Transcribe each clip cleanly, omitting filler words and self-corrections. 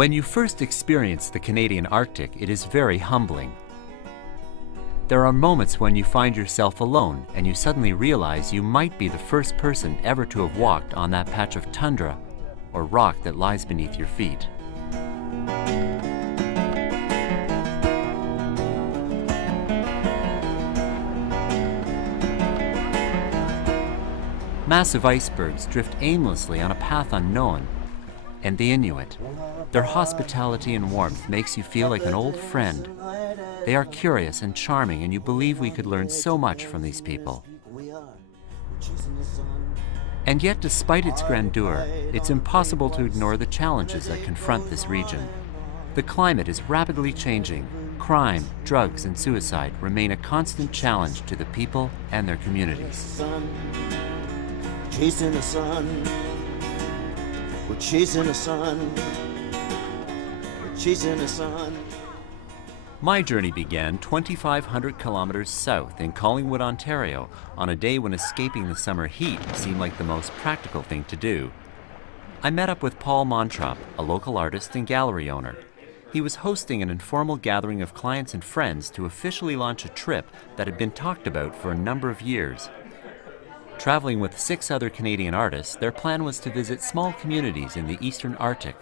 When you first experience the Canadian Arctic, it is very humbling. There are moments when you find yourself alone and you suddenly realize you might be the first person ever to have walked on that patch of tundra or rock that lies beneath your feet. Massive icebergs drift aimlessly on a path unknown, and the Inuit. Their hospitality and warmth makes you feel like an old friend. They are curious and charming, and you believe we could learn so much from these people. And yet, despite its grandeur, it's impossible to ignore the challenges that confront this region. The climate is rapidly changing. Crime, drugs, and suicide remain a constant challenge to the people and their communities. Chasing the sun, we're chasing the sun, we're chasing the sun. My journey began 2,500 kilometers south in Collingwood, Ontario, on a day when escaping the summer heat seemed like the most practical thing to do. I met up with Paul Montrop, a local artist and gallery owner. He was hosting an informal gathering of clients and friends to officially launch a trip that had been talked about for a number of years. Traveling with 6 other Canadian artists, their plan was to visit small communities in the eastern Arctic,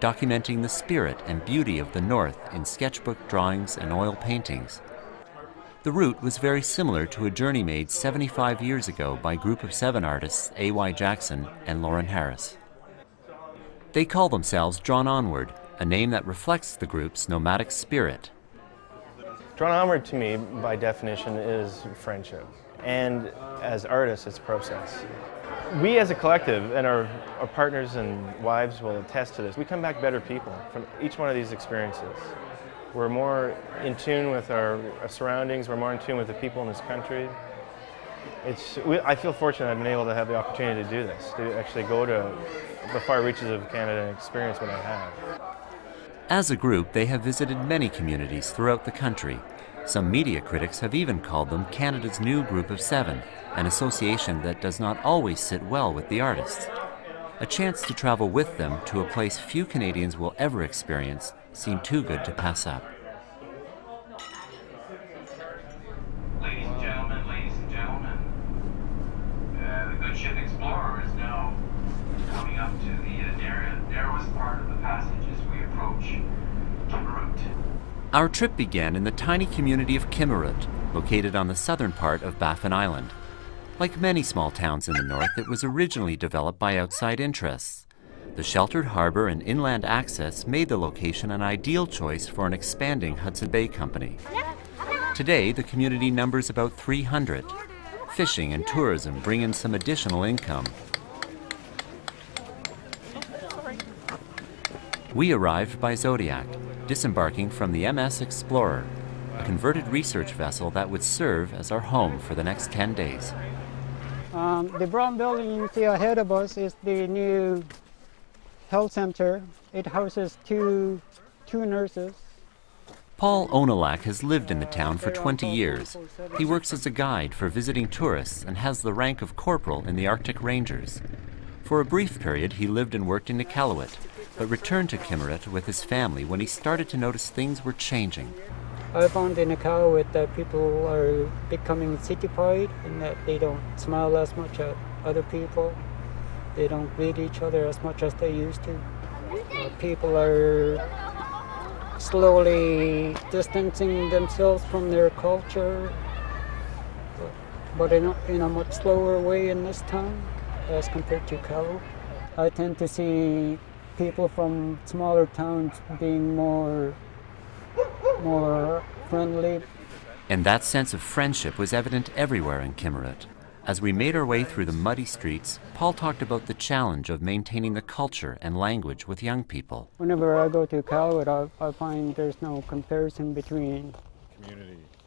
documenting the spirit and beauty of the North in sketchbook drawings and oil paintings. The route was very similar to a journey made 75 years ago by a group of 7 artists, A.Y. Jackson and Lauren Harris. They call themselves Drawn Onward, a name that reflects the group's nomadic spirit. Drawn Onward to me, by definition, is friendship. And as artists, it's process. We as a collective, and our partners and wives will attest to this, we come back better people from each one of these experiences. We're more in tune with our surroundings, we're more in tune with the people in this country. I feel fortunate I've been able to have the opportunity to do this, to actually go to the far reaches of Canada and experience what I have. As a group, they have visited many communities throughout the country. Some media critics have even called them Canada's new Group of 7, an association that does not always sit well with the artists. A chance to travel with them to a place few Canadians will ever experience seemed too good to pass up. Ladies and gentlemen, the good ship Explorer is now coming up to the narrowest part of the passage as we approach Kimmirut. Our trip began in the tiny community of Kimmirut, located on the southern part of Baffin Island. Like many small towns in the north, it was originally developed by outside interests. The sheltered harbor and inland access made the location an ideal choice for an expanding Hudson Bay company. Today, the community numbers about 300. Fishing and tourism bring in some additional income. We arrived by Zodiac, disembarking from the MS Explorer, a converted research vessel that would serve as our home for the next 10 days. The brown building you see ahead of us is the new health center. It houses two nurses. Paul Onalak has lived in the town for 20 years. He works as a guide for visiting tourists and has the rank of corporal in the Arctic Rangers. For a brief period, he lived and worked in Iqaluit, but returned to Kimmirut with his family when he started to notice things were changing. I found in Iqaluit that people are becoming cityfied and that they don't smile as much at other people. They don't greet each other as much as they used to. People are slowly distancing themselves from their culture, but in a much slower way in this town as compared to Iqaluit. I tend to see people from smaller towns being more friendly. And that sense of friendship was evident everywhere in Kimmirut. As we made our way through the muddy streets, Paul talked about the challenge of maintaining the culture and language with young people. Whenever I go to Iqaluit, I find there's no comparison between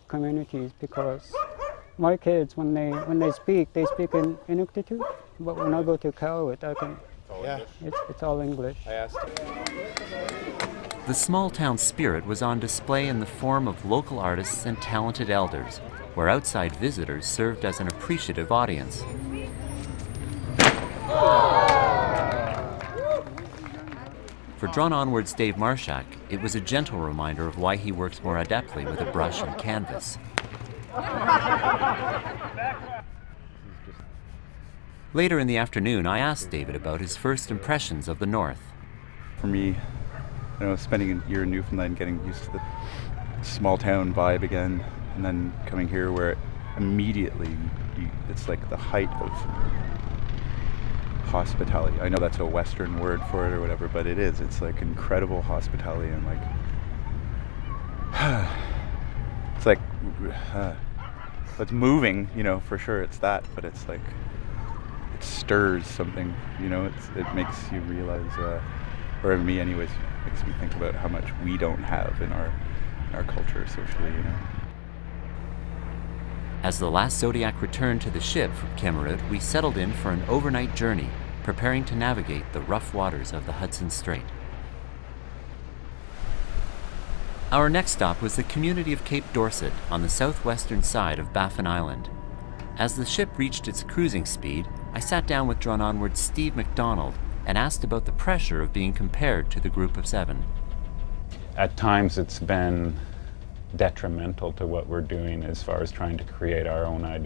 communities because my kids, when they speak in Inuktitut, but when I go to Iqaluit, it's all English. The small town spirit was on display in the form of local artists and talented elders, where outside visitors served as an appreciative audience. For Drawn Onward's Dave Marshak, it was a gentle reminder of why he works more adeptly with a brush and canvas. Later in the afternoon, I asked David about his first impressions of the North. For me, spending a year in Newfoundland, getting used to the small town vibe again, and then coming here where immediately it's like the height of hospitality. I know that's a Western word for it or whatever, but it is. It's like incredible hospitality and like, it's like, it's moving, for sure it's that, but it's like, it stirs something, it makes you realize, or me anyways, makes me think about how much we don't have in our culture socially, As the last Zodiac returned to the ship from Kemerut, we settled in for an overnight journey, preparing to navigate the rough waters of the Hudson Strait. Our next stop was the community of Cape Dorset on the southwestern side of Baffin Island. As the ship reached its cruising speed, I sat down with Drawn Onward's Steve McDonald and asked about the pressure of being compared to the Group of Seven. At times it's been detrimental to what we're doing as far as trying to create our own identity.